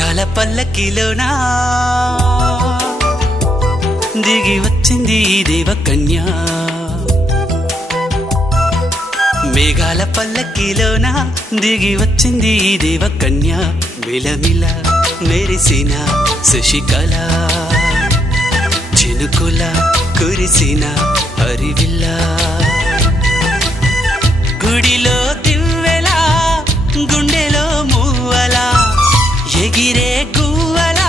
మేఘాల పల్లకిలోనా దిగి వచ్చింది దేవకన్య. మేఘాల పల్లకిలోన దిగి వచ్చింది దేవకన్య. మిలమిల మెరిసిన శశికళ చినుకుల కురిసిన హరివిల్ల. గుడిలో దివ్వెలా గుండెలో మూవలా ఎగిరే గువ్వలా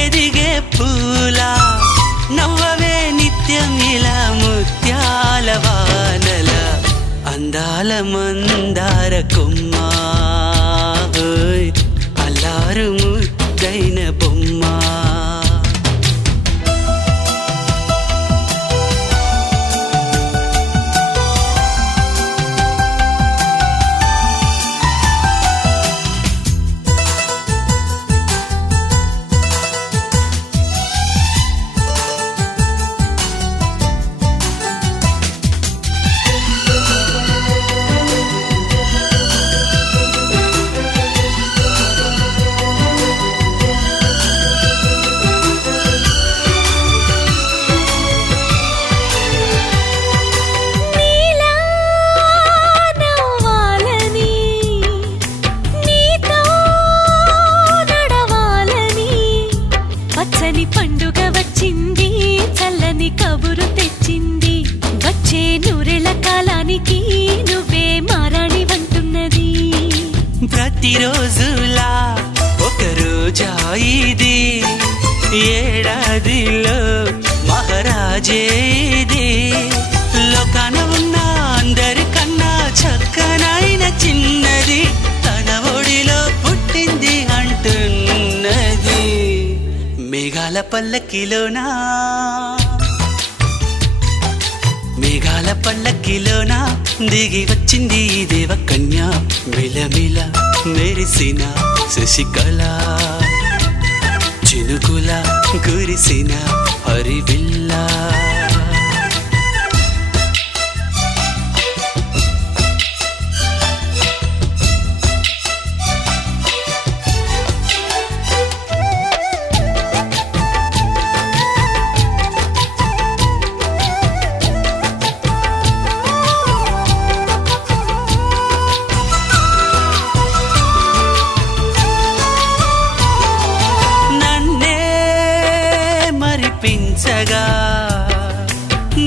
ఎదిగే పూలా నవ్వవే నిత్యం ఇలా ముత్యాల వానల అందాల మందార కొమ్మ అల్లారు ముద్దైన బొమ్మ. పండుగ వచ్చింది చల్లని కబురు తెచ్చింది వచ్చే నూరెల కాలానికి నువ్వే మారాణి వంటున్నది. ప్రతిరోజులా ఒక రోజా ఇది ఏడాదిలో మహారాజే ఇది. లోకాన ఉన్న అందరికన్నా చక్కనైన చిన్నది తన ఒడిలో పుట్టింది అంటున్నది. మేఘాల పల్లకిలోనా మేఘాల పల్లకిలోనా దిగి వచ్చింది దేవకన్య. మిలమిల మెరిసిన శశికళ చినుకుల కురిసిన హరివిల్ల.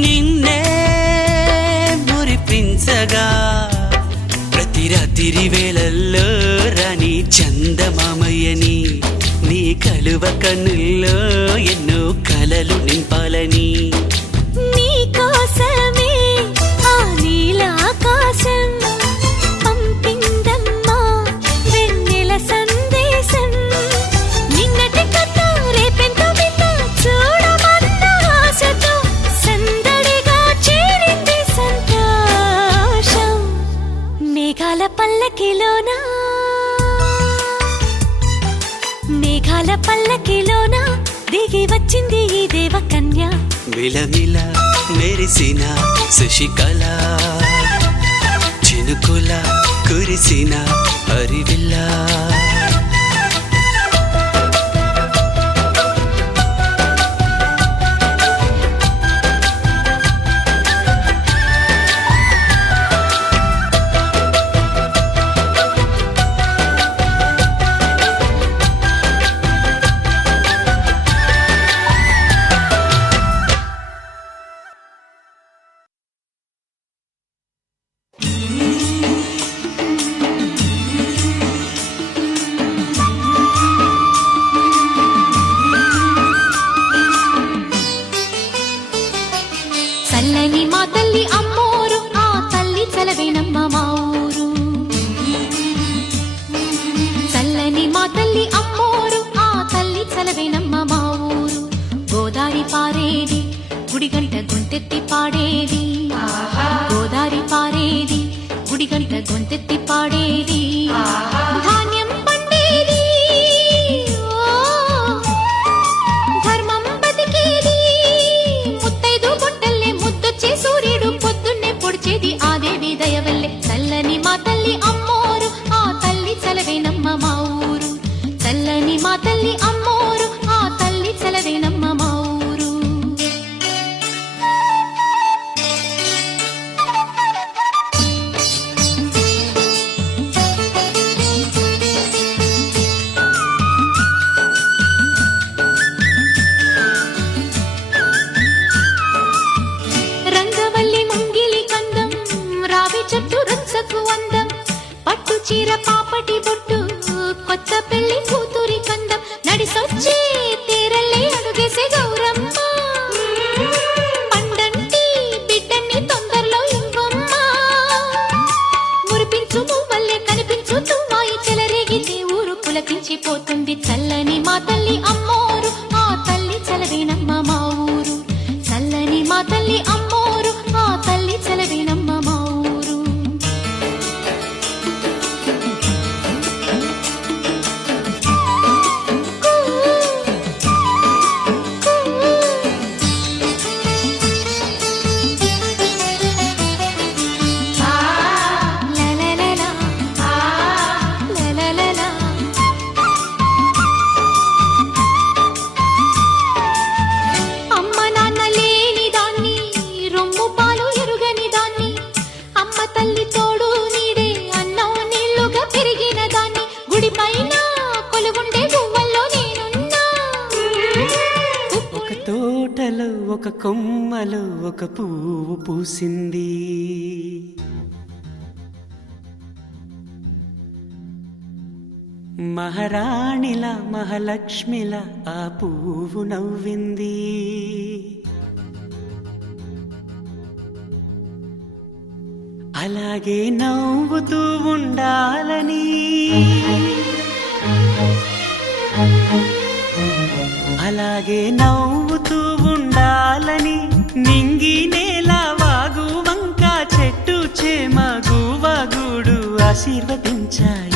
నిన్నే మురిపించగా ప్రతి రాత్రి వేళల్లో రాణి చందమామయ్యని నీ కలువ కన్నుల్లో ఎన్నో కలలు నింపాలని. నీ కోసమే ఆ నీలాకాశం పంపిందమ్మా వెన్నెల సందేశం. నిన్నటి కథ రేపెంత వింత చూడమన్న ఆశతో సందడిగా చేరింది సంతోషం. మేఘాల పల్లకిలోనా మేఘాల పల్లకిలోనా దిగి వచ్చింది ఈ దేవకన్య. మిలమిల మెరిసిన శశికళ చినుకుల కురిసిన హరివిల్ల. చల్లని మా తల్లి అమ్మోరు ఆ తల్లి చలవేనమ్మ మా ఊరు. చల్లని మా తల్లి అమ్మోరు ఆ తల్లి చలవేనమ్మ మా ఊరు. గోదారి పారేది గుడి గంట గొంతెత్తి పాడేది. గోదారి పారేది గుడి గంట గొంతెత్తి పాడేది. ధాన్యం పండేది ధర్మం బతికేది. ముత్తైదు బొట్టల్లే ముద్దొచ్చే సూర్యుడు పొద్దున్నే పొడిచేది ఆ దేవి దయవల్లే. చల్లని మా తల్లి అమ్మోరు ఆ తల్లి చలవేనమ్మ మా ఊరు. చల్లని చెట్టు రొచ్చకు అందం పట్టు చీర పాపటి బొట్టు కొత్త పెళ్లి కూతురి కందం నడిసొచ్చే తీరల్లే అడుగేసే గౌరమ్మ పండంటి బిడ్డన్ని తొందరలో ఇవ్వమ్మ మురిపించు మువ్వల్లే కనిపించు తుమ్మాయి చెలరేగితే ఊరు పులకించిపోతుంది చల్లని మా తల్లి అమ్మోరు ఆ తల్లి చలవేనమ్మ మా ఊరు చల్లని మా తల్లి అమ్మోరు ఆ తల్లి చలవేనమ్మ మా ఊరు తోటలో ఒక కొమ్మలో ఒక పువ్వు పూసింది మహారాణిలా మహాలక్ష్మిలా ఆ పువ్వు నవ్వింది అలాగే నవ్వుతూ ఉండాలని అలాగే నవ్వుతూ ఉండాలని నింగి నేల వాగు వంక చెట్టు చేమ గువగూడు ఆశీర్వదించాయి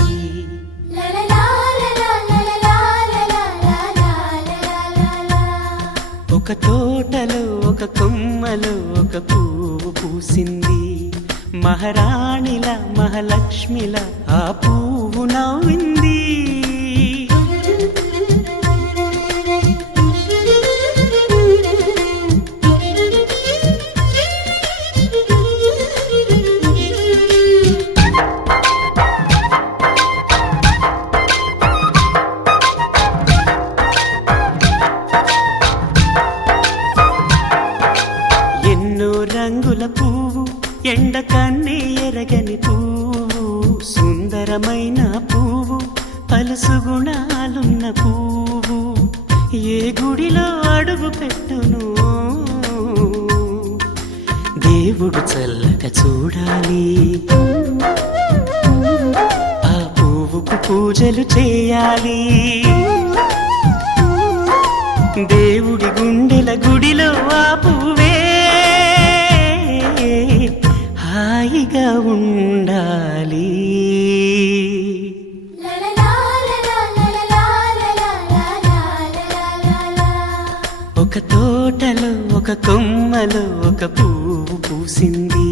ఒక తోటలో ఒక కొమ్మలో ఒక పువ్వు పూసింది మహారాణిల మహాలక్ష్మిల ఆ పువ్వు నవ్వింది రంగుల పువ్వు ఎండ కన్నే ఎరగని పువ్వు సుందరమైన పువ్వు పలుసు గుణాలున్న పువ్వు ఏ గుడిలో అడుగు పెట్టును దేవుడు చల్లగా చూడాలి ఆ పువ్వుకు పూజలు చేయాలి దేవుడి గుండెల గుడిలో ఆ పువ్వే హాయిగా ఉండాలి ఒక తోటలో ఒక కొమ్మలో ఒక పువ్వు పూసింది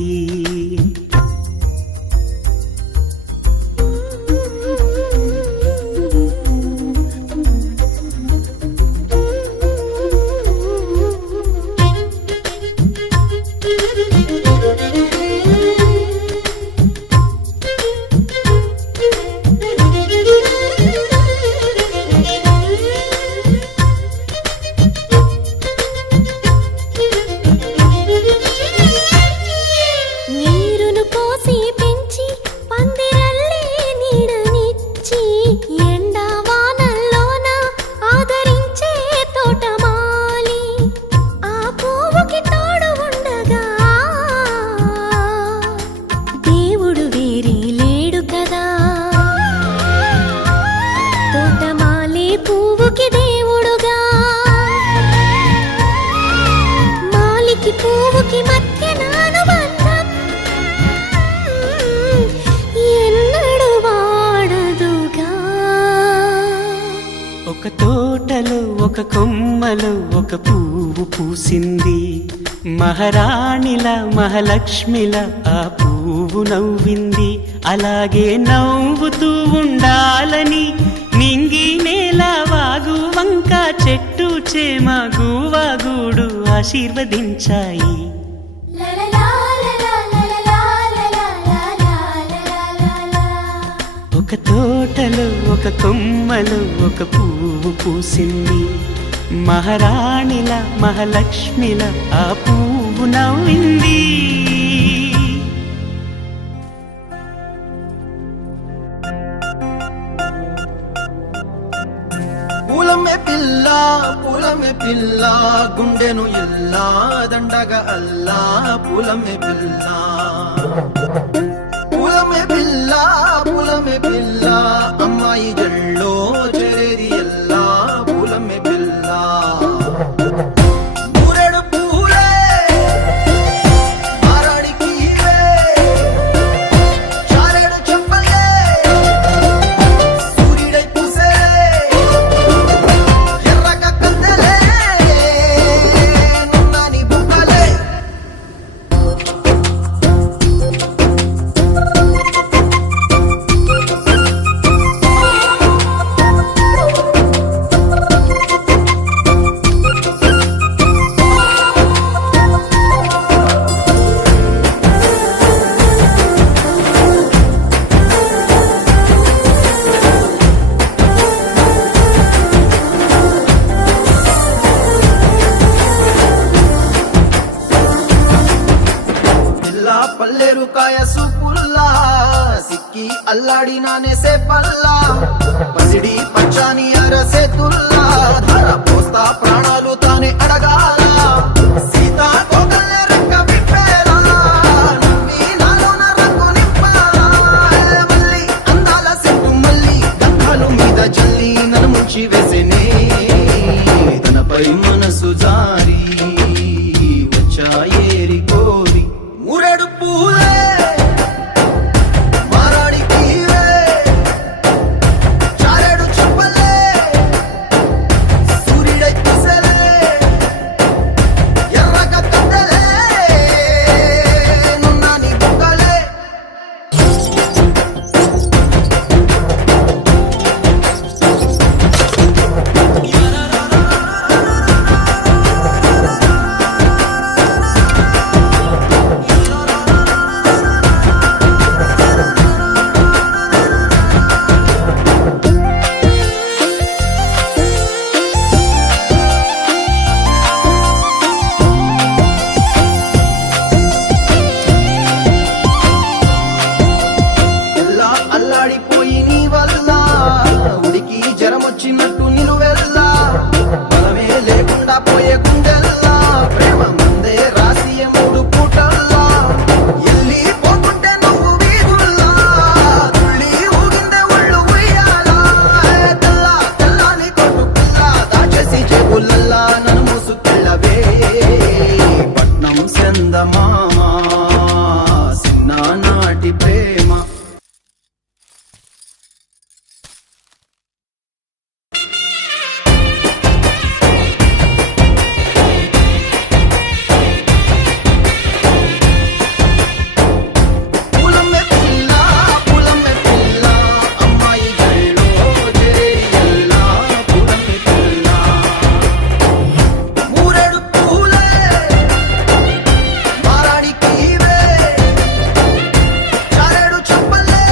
ఒక తోటలో ఒక కొమ్మలో ఒక పువ్వు పూసింది మహారాణిల మహాలక్ష్మిల ఆ పువ్వు నవ్వింది అలాగే నవ్వుతూ ఉండాలని నింగి నేల వాగు వంక చెట్టు చేమ గువగూడు ఆశీర్వదించాయి ఒక తోటలో ఒక కొమ్మలో ఒక పువ్వు పూసింది మహారాణిల మహాలక్ష్మిల ఆ పువ్వు నవ్వింది పిల్ల గుండెను ఇల్లా దండగ అల్లా పులమే పిల్ల పులమే పిల్ల పులమే పిల్ల అమ్మాయి జల్లో చేరేది ఎల్లా పులమే పిల్ల మూరెడు పూలే మారాడికి చారెడు చెప్పలే సూర్యుడై పూసే ఎర్రగా కందలే నున్నాని బుక్కలే పల్లేరు కాయ సూపుల్లా సిక్కి అల్లాడి నానేసే పల్లా పసిడి పచ్చాని అరసే తుల్లా ధర పోస్తా ప్రాణాలు తానే అడగాల సీతా కోకల్లే రెక్క విప్పేలా నవ్వి నాలోన రంగు నింపాలా మళ్ళీ అందాల సెట్టు మళ్ళీ గంధాలు మీద జల్లి నన్ను ముంచి వేసేనే తనపై మనసు జారి వచ్చాయేరి కోరి మూరెడు పూలే మారాడికి చారెడు చెప్పలే సూర్యుడై పూసలే ఎర్రగా కందలే నున్నాని బుక్కలే ఎల్లా అల్లాడిపోయి నీ వల్ల ఉడికి జరమొచ్చినట్టు నిలువెల్లా బలమే లేకుండా పోయే గుండెల్లా ప్రేమ ముందే రాసియ మూడు పూటల్లా ఎల్లి పోతుంటే నువ్వు వీధుల్లా తుళ్ళి ఊగిందే ఒళ్ళు ఉయ్యాలా తెల్లా తెల్లాని కొట్టు పిల్ల దాచేసి జేబులల్లా నన్ను మూసుకెళ్ళవే పట్నం సెందమామా చిన్ననాటి ప్రేమ పులమే పిల్ల పులమే పిల్ల అమ్మాయి జల్లో చేరి ఎల్లా పులమే పిల్ల మూరెడు పూలే మారాడికి చారెడు చెప్పలే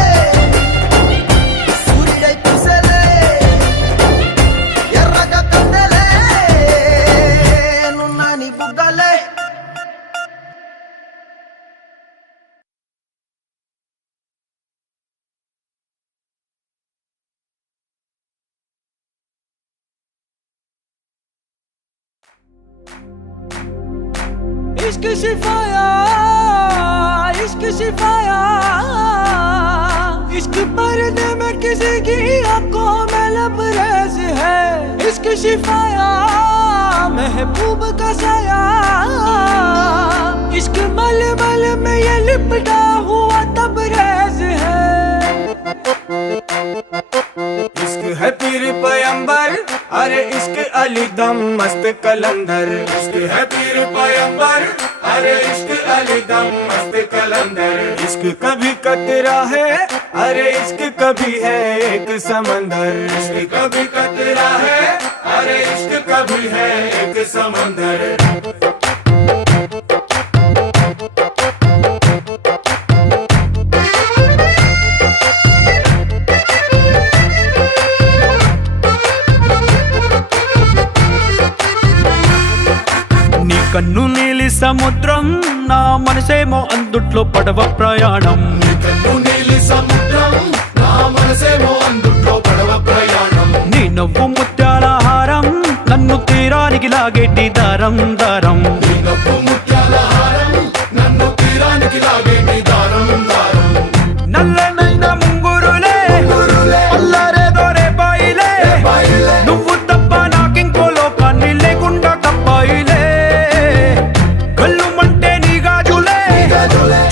సూర్యుడై పూసలే ఎర్రగా కందలే నున్నాని బుగ్గలే इश्क सिफाया इश्क सिफाया इश्क पर्दे में किसी की आंखों में लबरेज है इश्क सिफाया महबूब का साया इश्क मल मल में ये लिपटा हुआ तबरेज है इश्क है पीर पैगंबर अरे इश्क अली दम मस्त कलंदर इश्क है पीर पैगंबर अरे इश्क अली दम मस्त कलंदर इश्क कभी कतरा है अरे इश्क कभी है एक समंदर इश्क कभी कतरा है अरे इश्क कभी है एक समंदर నీ కన్ను నీలి సముద్రం నా మనసేమో అందుట్లో పడవ ప్రయాణం నీ కన్ను నీలి సముద్రం నా మనసేమో అందుట్లో పడవ ప్రయాణం నీ నవ్వు ముత్యాల హారం నన్ను తీరానికి లాగే దారం దారం నీలపు ముత్యాల హారం నన్ను తీరానికి లాగేటి దారం దారం నల్లనైన ముంగురులే అల్లారేదో రేపాయిలే నువ్వు తప్ప నాకింకో లోకాన్ని లేకుండా తప్పాయిలే కళ్ళుమంటే నీ గాజులే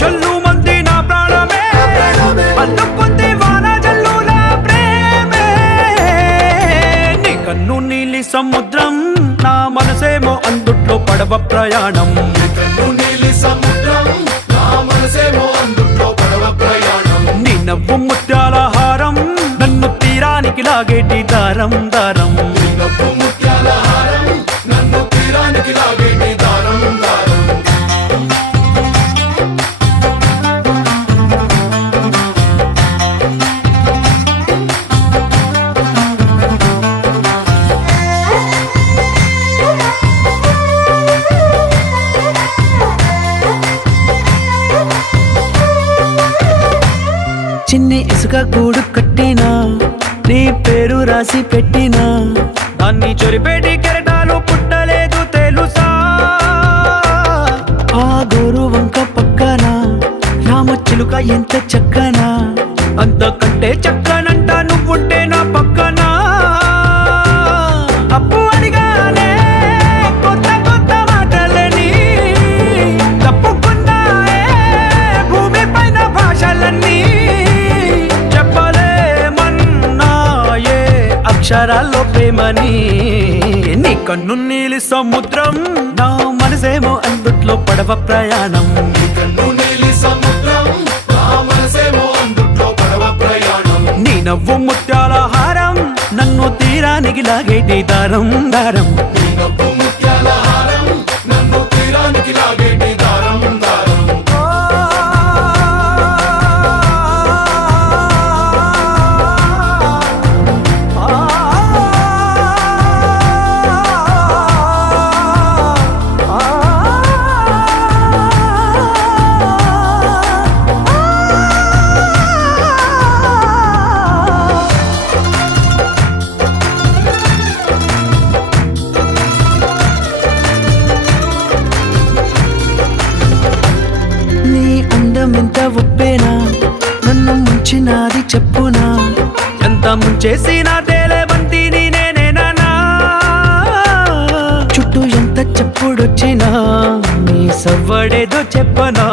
చల్లు మంది నా ప్రాణమే అల్లుకుంది వాన జల్లుల ప్రేమే నీ కన్ను నీలి సముద్రం నా మనసేమో అందుట్లో పడవ ప్రయాణం కన్ను నీలి సముద్రం నా మనసేమో అందుట్లో పడవ ప్రయాణం నీ నవ్వు ముత్యాల హారం నన్ను తీరానికి లాగేటి దారం దారం నీలపు ముత్యాల హారం నన్ను తీరానికి లాగేటి దారం దారం చిన్ని ఇసుక గూడు కట్టినా నీ పేరు రాసి పెట్టినా దాన్ని చొరిపేటి కెరటాలు పుట్టలేదు తెలుసా ఆ గోరు వంక పక్కన రామచిలుక ఎంత చక్కనా అంతకంటే చక్కనంట నువ్వుంటే నా పక్కన అప్పు అడిగానే కొత్త కొత్త మాటలని తప్పుకున్నాయే భూమి పైన భాషలన్నీ చెప్పలేమన్నాయే అక్షరాల్లో ప్రేమని నీ కన్ను నీలి సముద్రం నా మనసేమో అందుట్లో పడవ ప్రయాణం కన్ను నీలి సముద్రం నా మనసేమో అందుట్లో పడవ ప్రయాణం నీ నవ్వు ముత్యాల హారం నన్ను తీరానికి లాగేటి దారం దారం నీలపు ముత్యాల హారం నన్ను తీరానికి లాగేటి దారం దారం నీ అందమెంత ఒప్పేనా నన్ను ముంచినాది చెప్పునా ఎంత ముంచేసినా తేలేబంతిని నేనేనా చుట్టూ ఎంత చెప్పుడొచ్చినా నీ సవ్వడేదో చెప్పనా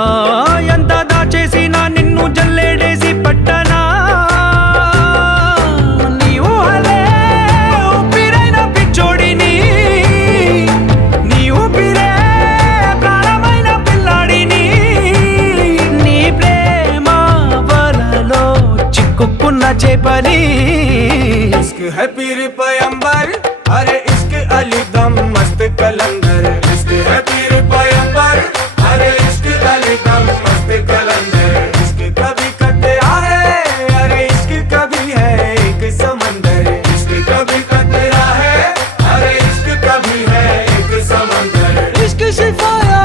ఎంత దాచేసినా నిన్ను జల్లేడేసి పట్టనా నీ ఊహలే ఊపిరైన పిచ్చోడిని నీ ఊపిరే ప్రాణమైన పిల్లాడిని నీ ప్రేమ వలలో చిక్కుకున్న చేపని इश्क है पीर पैगंबर अरे इश्क अली दम मस्त कलंदर इश्क है पीर पैगंबर अरे इश्क अली दम मस्त कलंदर इश्क कभी कतरा है अरे इश्क कभी है एक समंदर इश्क कभी कतरा है अरे इश्क कभी है एक समंदर इश्क सिफाया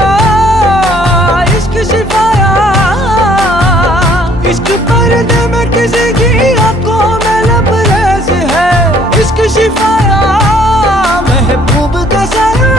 इश्क पर्दे में किसी की आंखों में लबरेज है इश्क शिफाया महबूब का सरा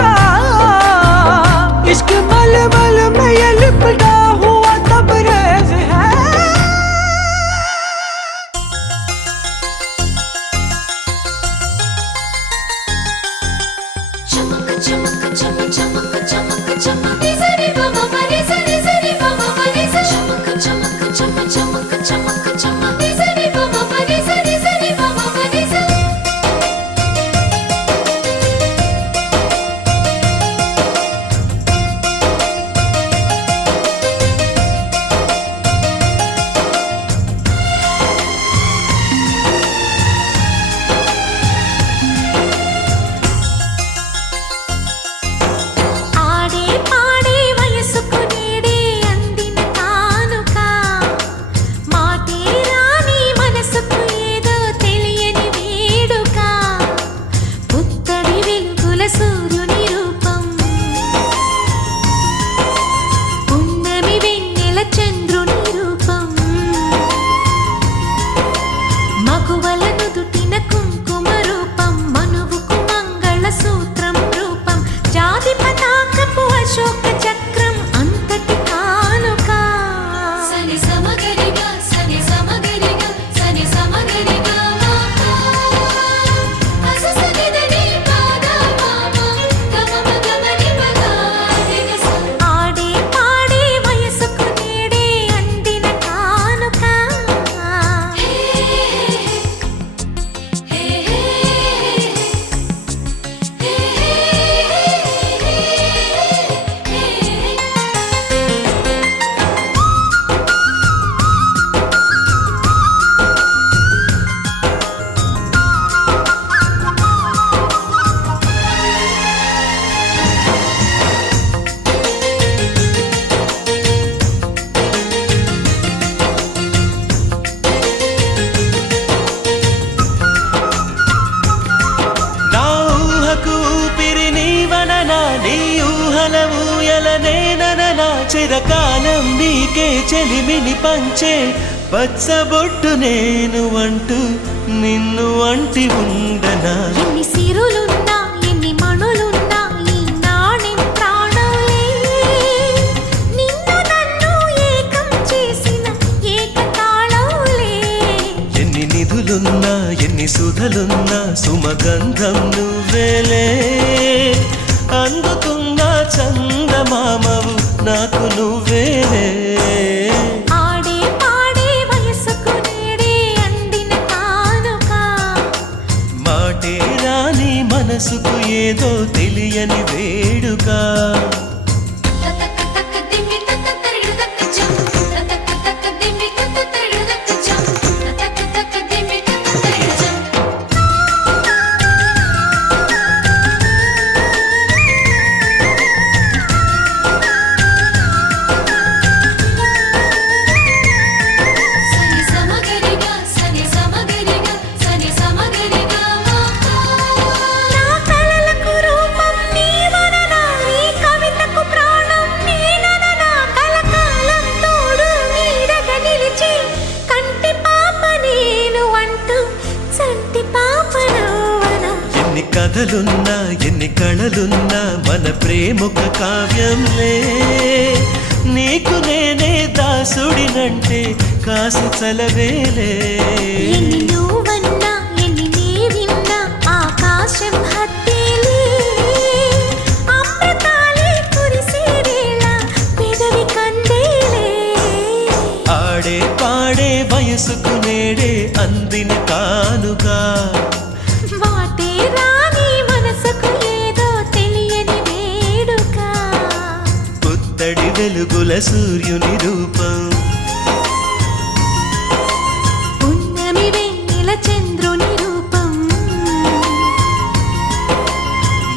కాలం నీకే చెలిమిని పంచే పచ్చబొట్టు నేను అంటూ నిన్ను అంటి ఉండనా ఎన్ని సిరులున్నా ఎన్ని మణులున్నా ఈ నాణెం ప్రాణంలే నిన్ను నన్ను ఏకం చేసిన ఏకతాళంలే ఎన్ని నిధులున్నా ఎన్ని సుధలున్నా సుమగంధం నువ్వేలే అందుతున్న చందమామవు నాకు నువ్వేలే ఆడే పాడే వయసుకు నేడే అందిన కానుక మాటే రాని మనసుకు ఏదో తెలియని వేడుక తతక తక దిమ్మి తత తరిడు తక జం తతక తక దిమ్మి తత తరిడు తక జం తతక తక దిమ్మి తత తరిడు జం సని సమగరిగా సని సమగరిగా సని సమగరిగా నా కలలకు రూపం నీవననా ఈ కవితకు ప్రాణం నేనననా కలకాలం తోడు నీడగా నిలిచి కంటి పాప నేను అంటూ చంటి పాప నవ్వనా ఎన్ని కథలున్నా ఎన్ని కళలున్నా మన ప్రేమొక కావ్యంలే నీకు నేనే దాసుడినంటే కాసు చలవేలే ఎన్ని నువ్వన్నా ఎన్ని నీవిన్నా ఆకాశం హత్తేలే అమృతాలే కురిసే వేళ పెదవి కందేలే ఆడే పాడే వయసుకు నేడే అందిన కానుగా వాటే రాని మనసుకు ఏదో తెలియని వేడుక పుత్తడి వెలుగుల సూర్యుని రూపం పున్నమి వెన్నెల చంద్రుని రూపం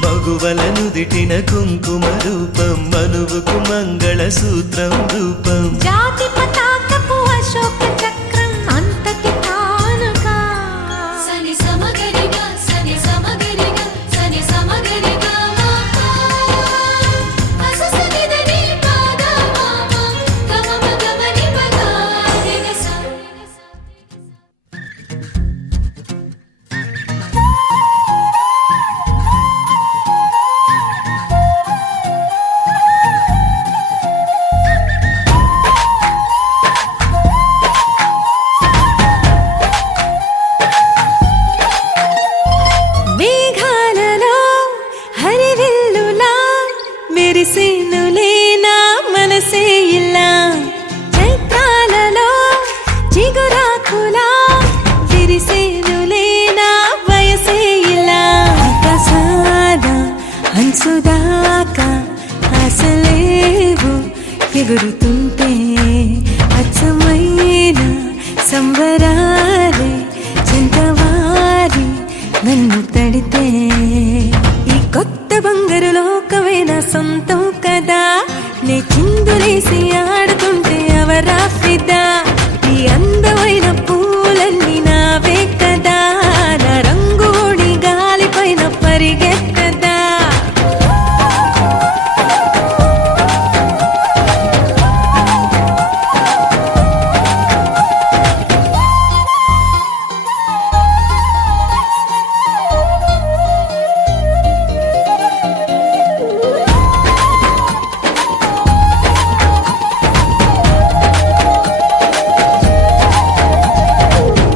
మగువల నుదిటిన కుంకుమ రూపం మనువుకు మంగళ సూత్రం రూపం జాతి పతాకపు అశోక చక్రం అంతటి కానుక సని సమగరిగా సని సమగరిగా సని సమగరిగా అససనిదని పాద మామ గమమ గమని పద నిస మేఘాలలో హరివిల్లులా మెరిసేనులే నా మనసే ఇలా చైత్రాలలో చిగురాకులా విరిసేనులే నా వయసే ఇలా ప్రసాద హంసుదాకా ఆశలేవు ఎగురుతుంటే అచ్చమైన సంబరాలే చింతవారి నన్ను తడితే ఈ కొత్త బంగారు లోకమే నా సొంతం కదా నే చిందులేసి ఆడుతుంటే అవరా ఫిదా ఈ అందమైన పూలన్నీ నావే కదా నా రంగుడి గాలిపైన పరిగెత్తదా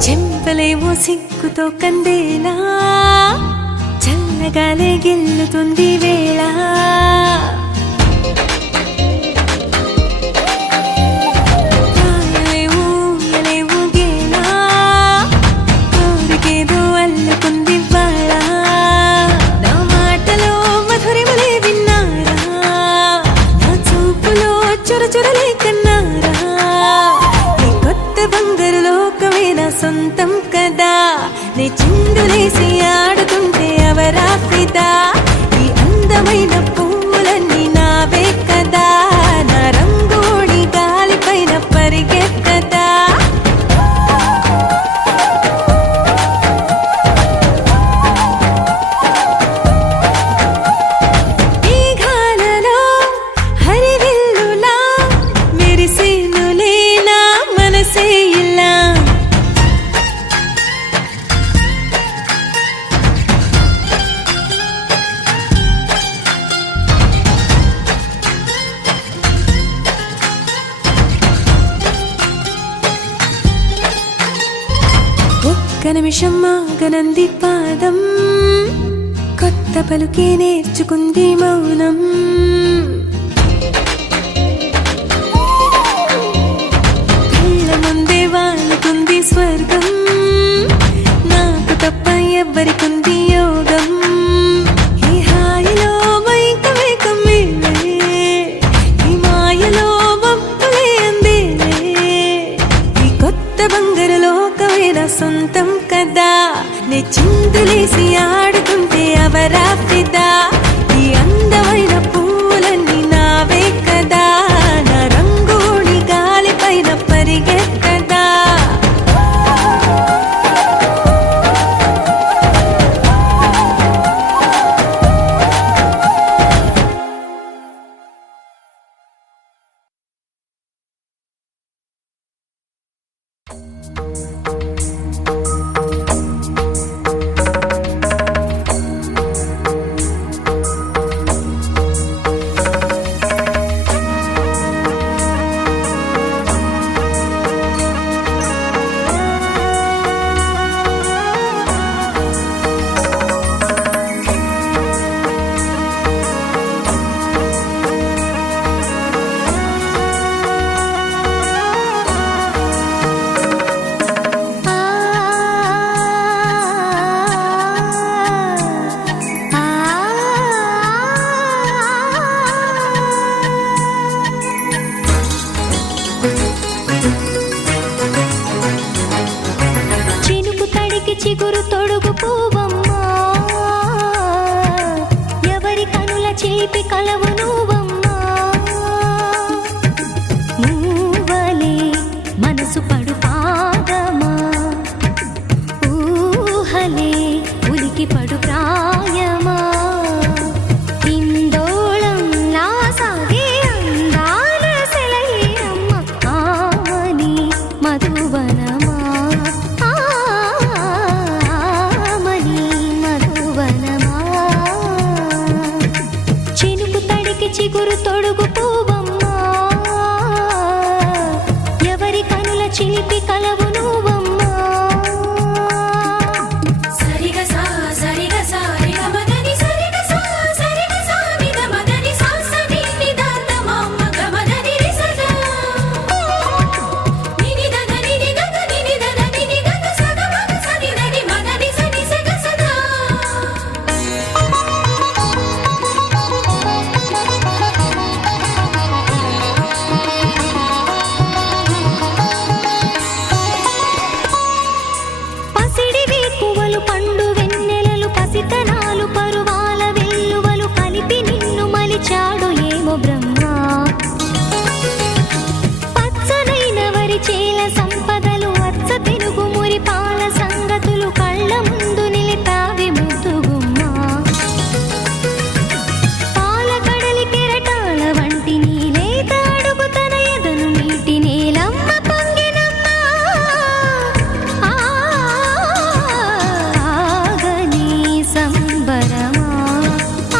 చెంపలేమో సిగ్గుతో కందేలా చల్లగాలే గెల్లుతుంది వేళ కాయలేమో ఎలేమో గేలా కోరికేదో అల్లుకుంది వాళ్ళ నా మాటలో మధురిమలే విన్నారా నా చూపులో చొరచొరలే కన్నారా ఈ కొత్త బంగారు లోకమే నా సొంతం కదా నే చిందులేసి ఆడుతుంటే అవరా ఫిదా ఈ అంద నిమిషం ఆగనంది పాదం, కొత్త పలుకే నేర్చుకుంది మౌనం. కళ్ళ ముందే వాళ్ళకుంది స్వర్గం, నాకు తప్ప ఎవ్వరికుంది యోగం. ఈ హాయిలో మైక వేకం మేలే, ఈ మాయలో మబ్బులే అందేలే. ఈ కొత్త బంగారు లోకమే నా సొంతం కదా, నే చిందులేసి ఆడుతుంటే అవరా ఫిదా. ఈ అందమైన పూలన్నీ నావే కదా, నా రంగోళి గాలి పైన పరిగెత్తదా. చినుకు తడికి చిగురు తొడుగు పువ్వమ్మా, ఎవరి కనుల చిలిపి కలవు నువ్వమ్మా. మూవలే మనసు పడు పాదమా, ఊహలే ఉలికి పడు ప్రాయమా. ఇందోళం లాసాగే అందాల సెలయేరమ్మ, ఆమని మధువనమా, ఆమని మధువనమా. చినుకు తడికి చిగురు తొడుగు పువ్వమ్మా, ఎవరి కనుల చిలిపి కలవు నువ్వమ్మా. సరిగ సా సరిగ సా రిగ మదని సరిగ సా సరిగ సా నిద మదని సా సని నిదాత మమ్మ గమదని రిసదా. నిని దద నిని దద నిని దద నిని దద సద మగ సని దని మదని సని సగ సదా. పసిడి వేకువలు పండు వెన్నెలలు పసితనాలు పరువాల వెల్లువలు కలిపి నిన్ను మలిచాడు ఏమో బ్రహ్మ. పచ్చనైన వరి చేల సంపదలు అచ్చ తెలుగు మురి పాల సంగతులు కళ్ళ ముందు నిలిపావి ముద్దుగుమ్మ. పాల కడలి కెరటాల వంటి నీలేత అడుగు తన ఎదను నీటి నేలమ్మ పొంగినమ్మ. ఆగని సంబరమా,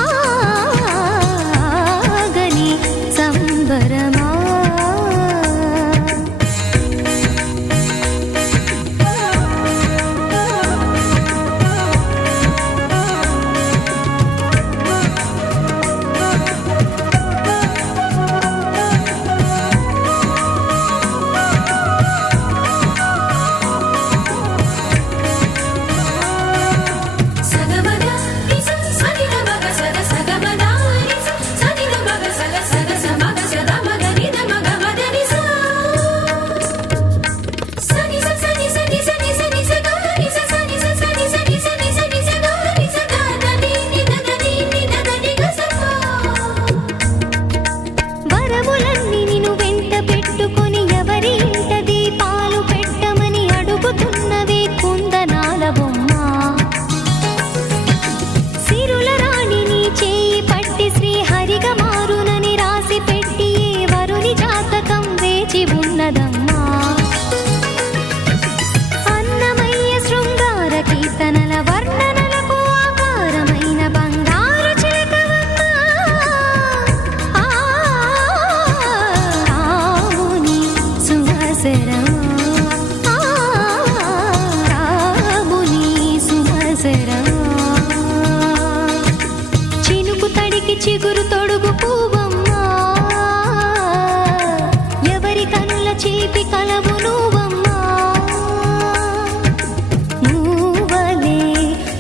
ఆగని సంబరమా. సగమద నిస సనిద మగ సద సగమద నిస సనిద మగ సద సగ సమగ సద మగ నిద మగ మద నిస. సని స సని సని సని సని స గ నిస సని స సని సని సని సని స గ నిస ద ద ని ని ద ద ని ని ద ద ని గ స ప. వరములన్నీ నిన్ను వెంట పెట్టుకొని ఎవరి ఇంట దీపాలు పెట్టమని అడుగుతున్నవే కుందనాల బొమ్మ. సిరుల రాణి నీ చేయి పట్టి శ్రీహరిగా మారునని రాసి పెట్టి ఏ వరుని జాతకం వేచి ఉన్నదమ్మా. అన్నమయ్య శృంగార కీర్తనల వర్ణనలకు ఆకారమైన బంగారు చిలకవమ్మా. ఆముని సువాసరమా, చిలిపి కలవు నువ్వమ్మా నువ్వలే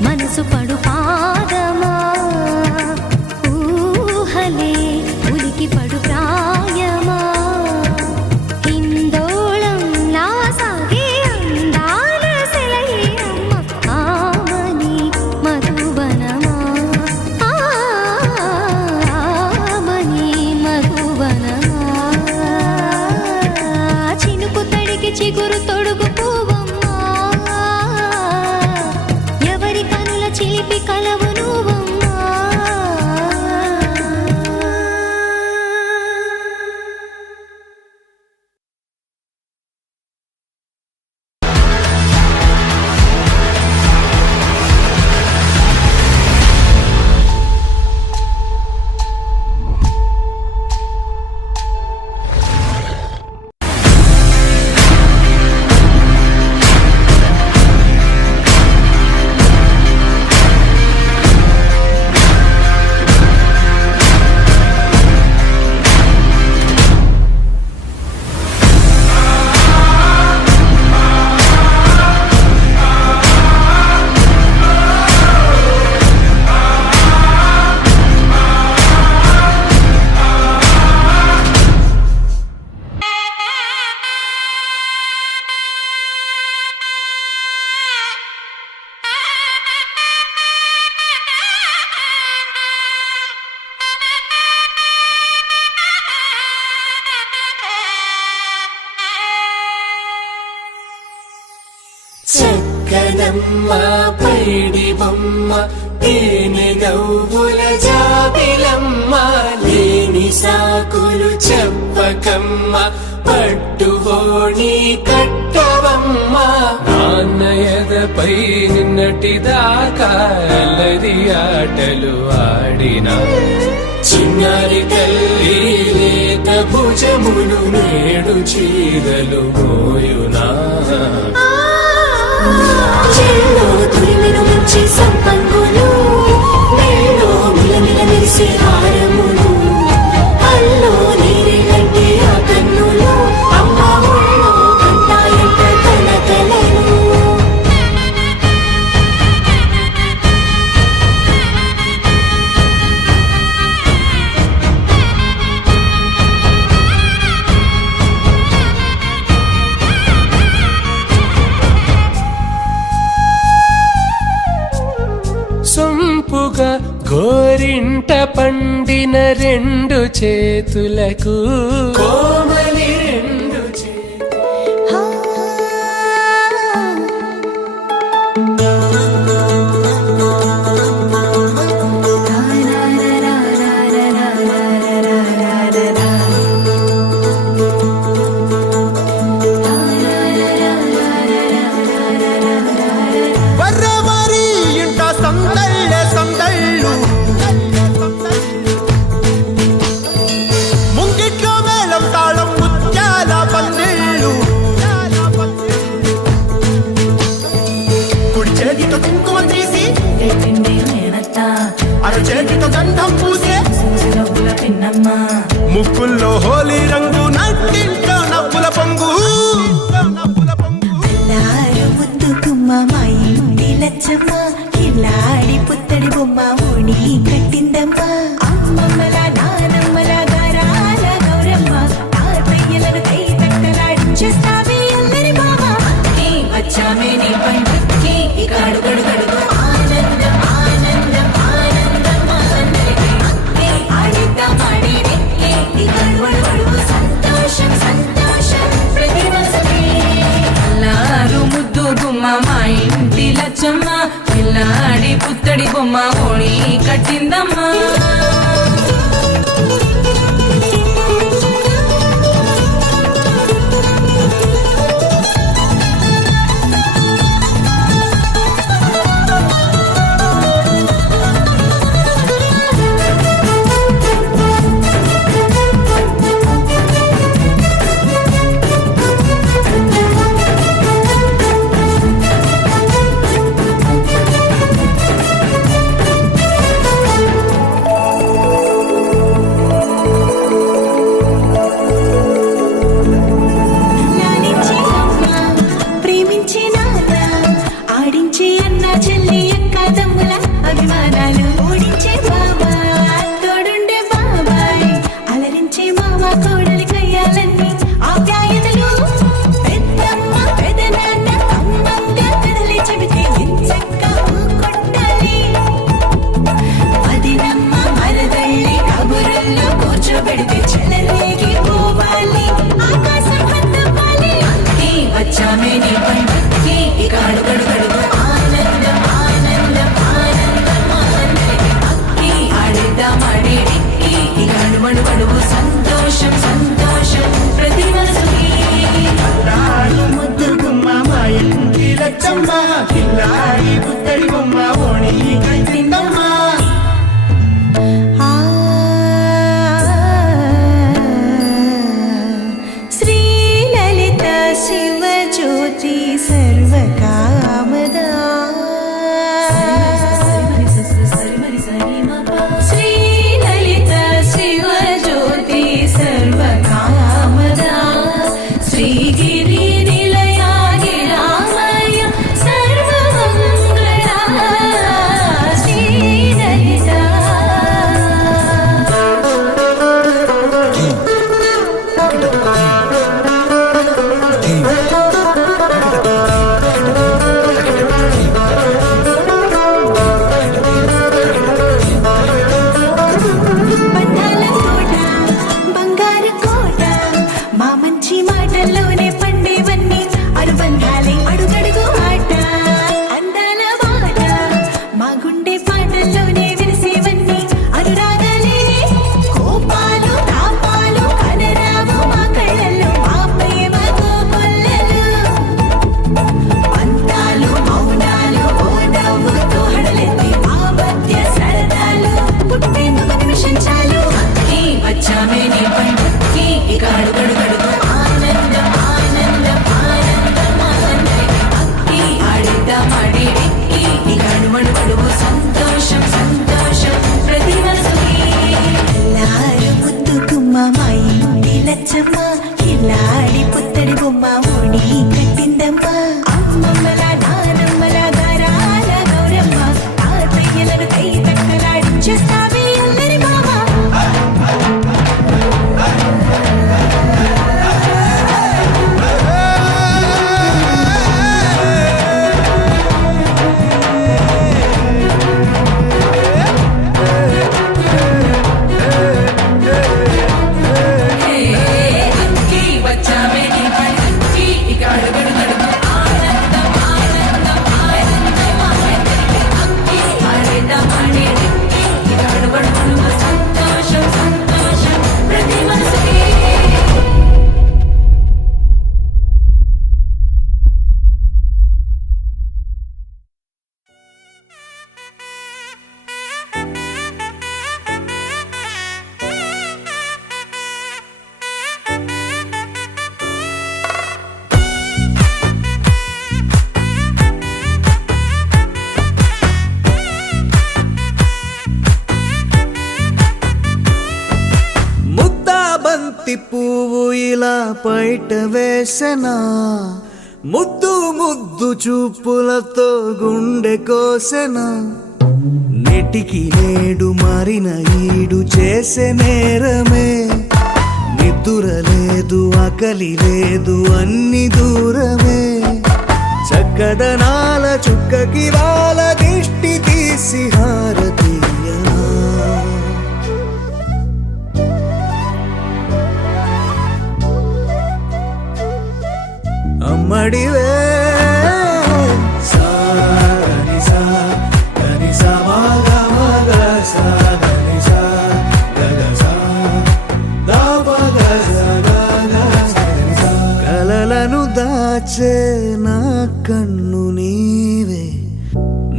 మనసు పడు పాదమా ఊహలే ఉలికి పడు ప్రాయమా హిందోళం నా సాగే అందాల సెలయేరమ్మ ఆమని మధువనమా ఆమని మధువనమా చినుకు తడికి చిగురు తొడుగు పువ్వమ్మా ఎవరి కనుల చిలిపి కలవు నువ్వమ్మా చక్కనమ్మ పైడి బొమ్మ తేనె నవ్వుల జాబిలమ్మ లేని సాకులు చెప్పకమ్మ పట్టువోణి కట్టవమ్మ నాన్నయదపై నిన్నటిదాకా అల్లరి ఆటలు ఆడినా చిన్నారి తల్లి లేత భుజములు నేడు చీరలు మోయునా చెల్లో తురిమిను మంచి సంపంగులు మెల్లో మిలమిల మెరిసే హారములు అల్లో నీరే కంటే ఆ కన్నులు అమ్మ ఒళ్ళో కంటాయంట కలకలను సొంపుగా గోరింట పండిన రెండు చేతులకు కోమలి రెండు వర్రవరి ఇంట సందళ్ళే సందళ్ళు ముంగిట్లో మేళం తాళం ముత్యాల పందిళ్ళు కుడి చేతితో కుంకుమ తీసి అరు చేతితో గంధం పూసే ముక్కుల్లో హోలీ రంగు నట్టింట్లో నవ్వుల పొంగు ముద్దు గుమ్మ మా ఇంటి లచ్చమ్మ కిల్లాడి పుత్తడి బొమ్మ ఓణి కట్టిందమ్మ అమ్మమ్మల నానమ్మల గారాల గౌరమ్మ తాతయ్యలను కై తక్కలాడించేస్తావే అల్లరి మామ వచ్చామే నీ పండుక్కి ఇక అడుగడు గడుగు ఆనందం ఆనందం ఆనందం అందరికీ అక్కే ఆడిద్దాం ఆడిరే ఇక అడుగడు గడుగు సంతోషం సంతోషం ప్రతి మనసుకి అల్లారు ముద్దు గుమ్మ మా ఇంటి లచ్చమ్మ పిల్లాడి పుత్తడి బొమ్మ ఓణి కట్టిందమ్మా పుత్తడి బొమ్మ ఓడి కట్టిందమ్మా అమ్మమ్మల నానమ్మల గారాల గౌరమ్మ తాతయ్యలను కై తక్కలాడించేస్తావే అల్లరి మామ పువ్వు ఇలా బయట వేసెనా ముద్దు ముద్దు చూపులతో గుండె కోసెనా నెటికి నేడు మారిన ఈడు చేసే నేరమే నిద్ర లేదు ఆకలి లేదు అన్ని దూరమే చక్కదనాల చుక్కకి వాళ్ళ దిష్టి తీసి హారతీయనా అమ్మడివే కలలను దాచే నా కన్ను నీవే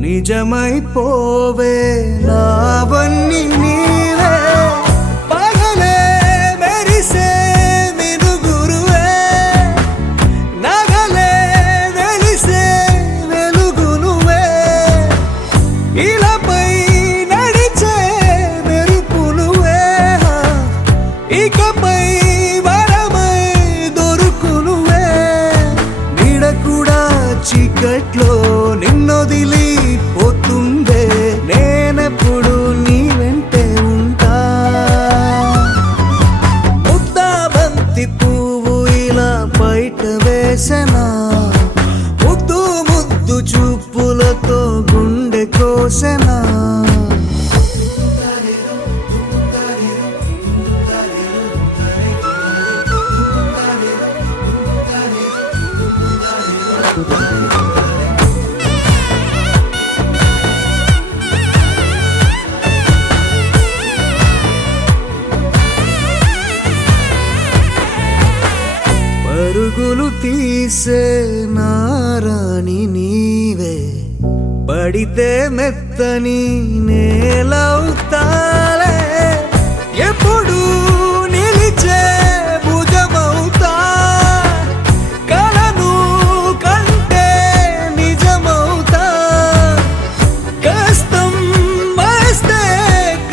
నిజమైపోవే నావన్నీ నీవే పగలే మెరిసే చీకట్లో నిన్నొదిలి పోతుందే నేనెప్పుడు నీ వెంటే ఉంటా ముద్దా బంతి పువ్వు ఇలా బయట వేసెనా ముద్దు ముద్దు చూపులతో గుండె కోసెనా పరుగులు తీసే నారాణి నీవే పడితే మెత్తని నేలవుతాలే ఎప్పుడు నిలిచే భుజమవుతా కలను కంటే నిజమవుతా కష్టం వస్తే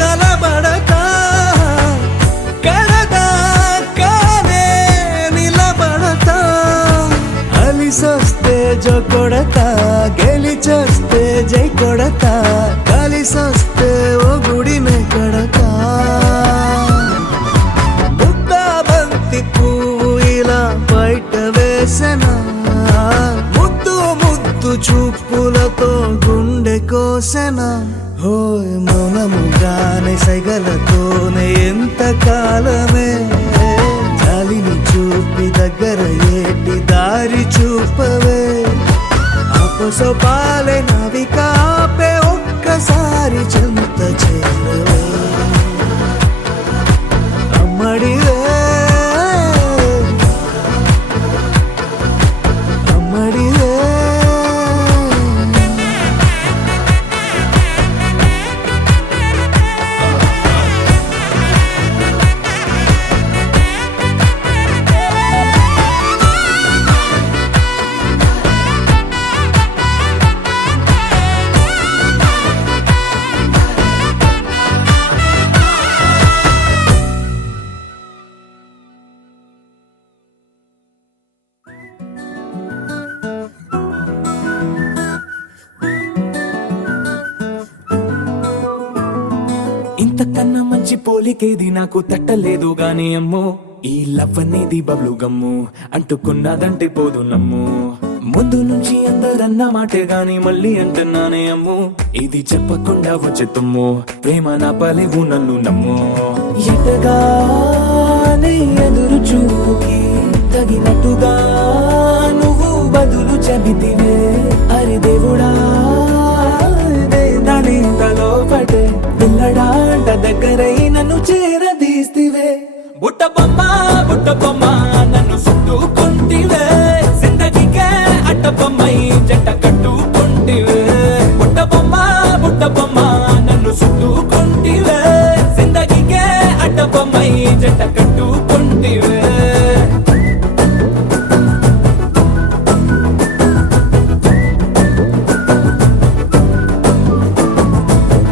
కలబడతా కడదాకానే నిలబడతా అలిసొస్తే జో కొడతా గెలిచొస్తే జై కొడతా కలిసొస్తే ఓ గుడినే కడతా ముద్దా బంతి పువ్వు ఇలా బయట వేసెనా ముద్దు ముద్దు చూపులతో గుండె కోసెనా హోయ్ మౌనముగానే సైగలతోనే ఎంత కాలమే జాలిని చూపి దగ్గర ఏటి దారి చూపవే అపసోపాలే నవికాపే ఒక్కసారి చెంత చేరవే అమ్మడివే అమ్మడివే ఇంతకన్నా మంచి పోలికేది నాకు తట్టలేదు గాని అమ్మో ఈ లవ్ అనేది బబ్లు గమ్ము అంటుకున్నదంటే పోదు నమ్ము ముందు నుంచి అందరన్న మాటే గాని మళ్ళీ అంటున్నానే అమ్ము ఇది చెప్పకుండా వచ్చే తుమ్ము ప్రేమ నా పలేవు నన్ను నమ్ము ఎటగానే ఎదురు చూపుకి తగినట్టుగా నువ్వు బదులు చెబితివే అరి దేవుడా దాని తలో పడే పిల్లడాంట దగ్గరై నన్ను చేరదీస్తివే బుట్ట బొమ్మ నన్ను చుట్టుకుంటివే జిందగీకే అట్ట బొమ్మై జంట కట్టుకుంటివే బుట్ట బొమ్మ నన్ను చుట్టుకుంటివే జిందగీకే అట్ట బొమ్మై జంట కట్టుకుంటివే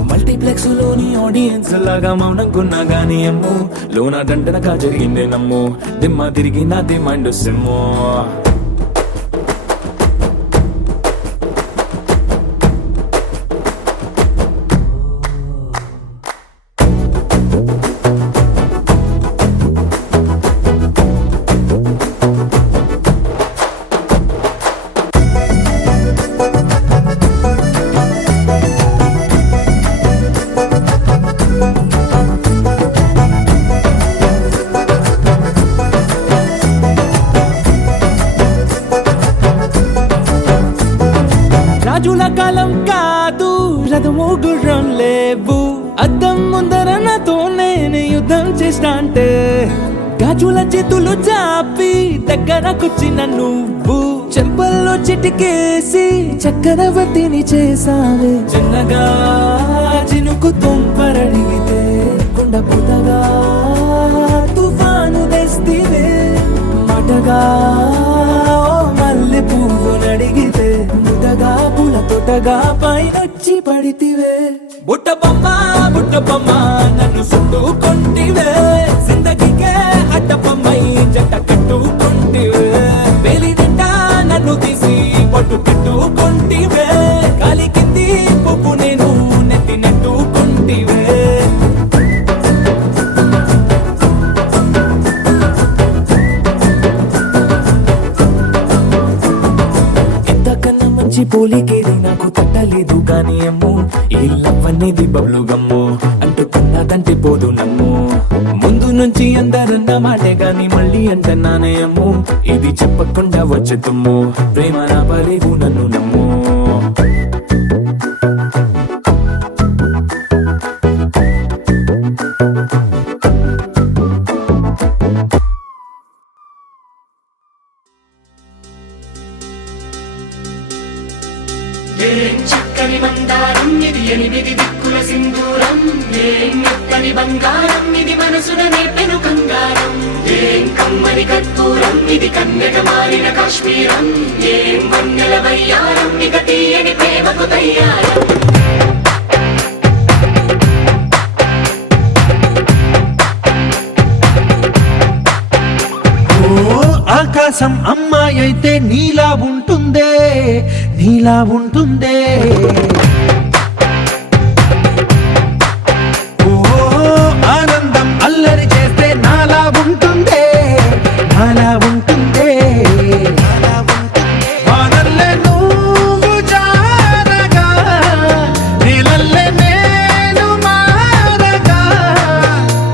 మల్టీప్లెక్స్ లోని ఆడియన్స్ లాగా మౌనంకున్నా గానీ అమ్ము లోన దండనగా జరిగిందే నమ్ము దిమ్మ తిరిగి నాది మైండ్ సిమ్ము రాజుల కాలం కాదు రథము గుర్రం లేవు అద్దం ముందర నాతో నేను యుద్ధం చేస్తా అంటే గాజుల చేతులు చాపి దగ్గరకొచ్చిన నువ్వు చెంపల్లో చిటికేసి చక్రవర్తిని చేసావే చిన్నగా చినుకు తుంపరడిగితే కొండ పుతగా తుఫాను తెస్తివే మాటగా మల్లె పువ్వు నడిగితే ముదగా పుల తొటగా పైనొచ్చి పడితివే బుట్ట బొమ్మ నన్ను చుట్టుకుంటివే జిందగీకే అట్ట బొమ్మై జంట కట్టుకుంటివే వేలి నిండా నన్ను తీసి పట్టు పెట్టుకుంటివే కాలి కింది పువ్వు నేను నెత్తి నెట్టుకుంటివే ఎంతకన్నా మంచి పోలికేది నాకు తట్టలేదు గాని అమ్ము ఈ లవ్ అనేది బబ్లు గమ్ము అంటుకున్నదంటే పోదు నమ్ము ముందు నుంచి అందరన్న మాటే గాని మళ్ళీ అంటున్నానే అమ్ము ఇది చెప్పకుండా వచ్చే తుమ్ము ప్రేమ నా పలేవు నన్ను నమ్ము ఏం చక్కని మందారం ఇది ఎనిమిది దిక్కుల సింధూరం ఏం మెత్తని బంగారం ఇది మనసున నేపెను కంగారం ఏం కమ్మని కర్పూరం ఇది కన్నెగ మారిన కాశ్మీరం ఏం వన్నెల వయ్యారం ఇక తీయని ప్రేమకు తయ్యారం ఆకాశం అమ్మాయి అయితే నీలా ఉంటుందే నీలా ఉంటుందే ఓ ఆనందం అల్లరి చేస్తే నాలా ఉంటుందే నాలా ఉంటుందే వానల్లే నువ్వు జారగా నీలల్లే నేను మారగా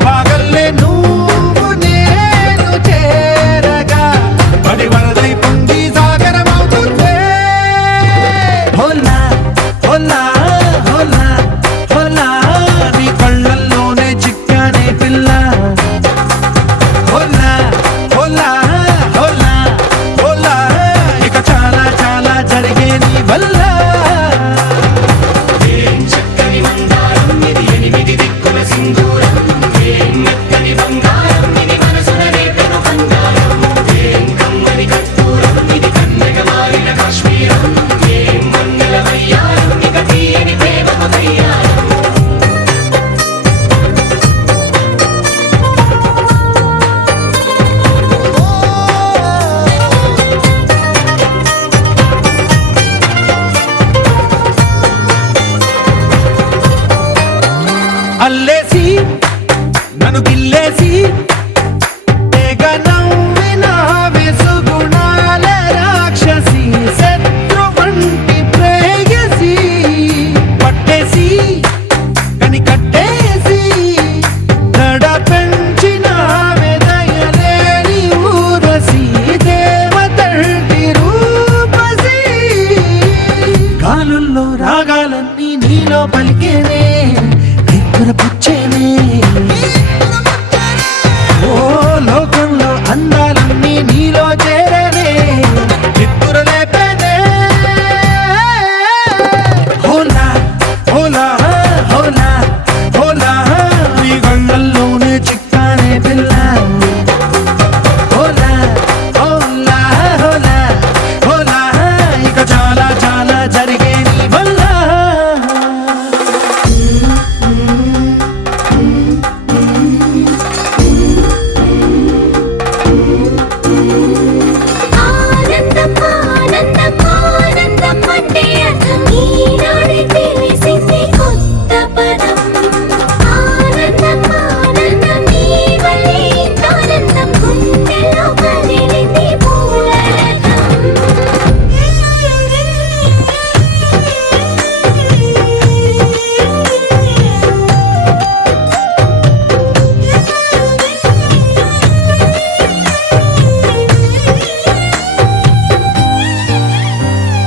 పగల్లే నువ్వు నేను చేరగా పడి వరదై పొంగి సాగరమవుతుందే హోలా హోలా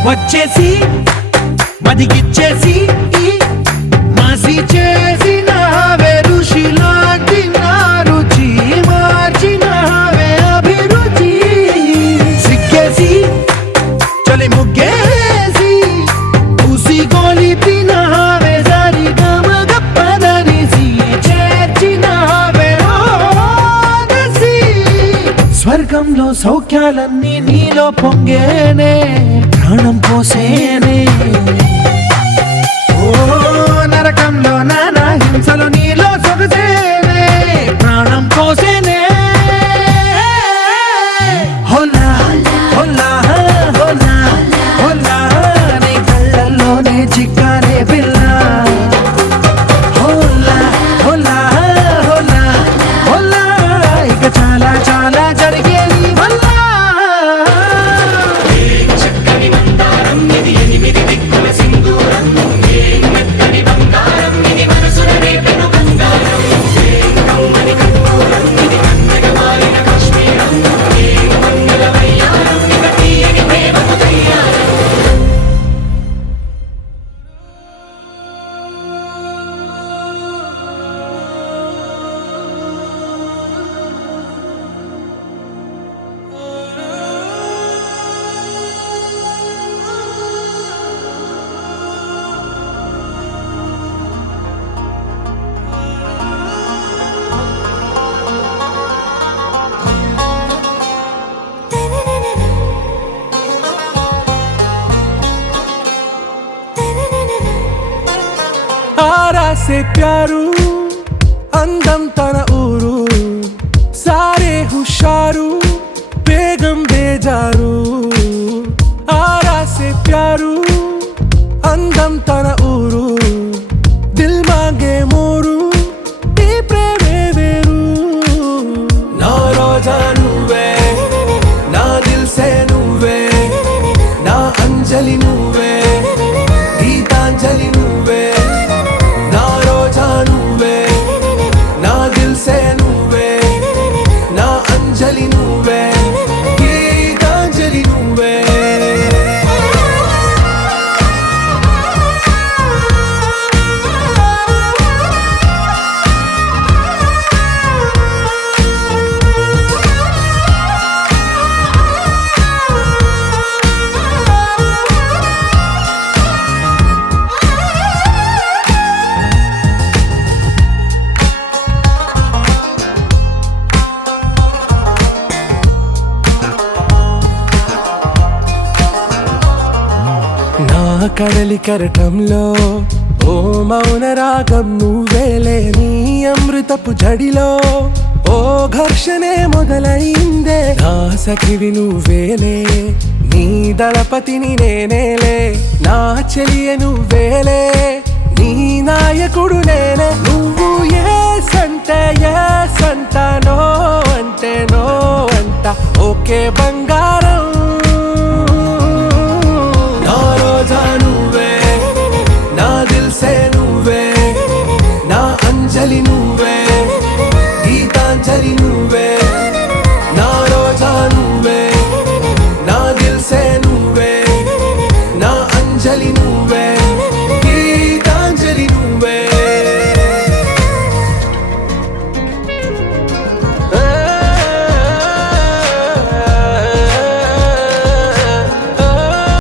వచ్చేసి మదిగిచ్చేసి మాసి చేసినావే ఋషిలాంటి నా రుచి మార్చినావే అభిరుచి సిక్కేసి చలి ముగ్గేసి పూసి గోలిపినావే సరి గమ గప్పదనిసి చేర్చినావే ఓదసి స్వర్గంలో సౌఖ్యాలన్నీ నీలో పొంగేనే ప్రాణం పోసేనే ఓ నరకంలో నానా హింసలు నీలో సొగసేనే ప్రాణం పోసేనే హోలా హోలా హోలా హోలా నీ కళ్ళల్లోనే చిక్కారే పిల్ల హోలా హోలా హోలా హోలా ఇక చాలా చాలా జరిగేది వల్ల చక్కని మందారం ఇది ఎనిమిది దిక్కుల సింధూరం ఏం మెత్తని బంగారం ఇది మనసున రేపెను బంగారం ఏం కమ్మని కర్పూరం ఇది కన్నెగ మారిన కాశ్మీరం ఏం మంగళ వయ్యారం ఇక తీయని ప్రేమకు తయ్యారం ఆరా సే ప్యారు అందం తన ఊరు సారే హుషారు బేగం బేజారు ఆరా సే ప్యారు అందం తన ఊరు దిల్ మాంగే మోరు ఈ ప్రేమే వేరు నా రోజా నువ్వే నా దిల్ సే నువ్వే నా అంజలి నువ్వే గీతాంజలి నువ్వే నా రోజా నువ్వే నా దిల్ సే నువ్వే నా అంజలి నువ్వే గీతాంజలి నువ్వే నా కడలి కరటంలో ఓ మౌన రాగం నువ్వేలే నీ అమృతపు జడిలో ఓ ఘర్షణే మొదలైందే నా సఖివి నువ్వేలే నీ దళపతిని నేనేలే నా చెలియ నువ్వేలే నీ నాయకుడు నేనే నువ్వు ఏ సంట నో అంటే నో అంట ఓకే బంగారం నా రోజా నువ్వే నా దిల్ సే నువ్వే నా అంజలి నువ్వే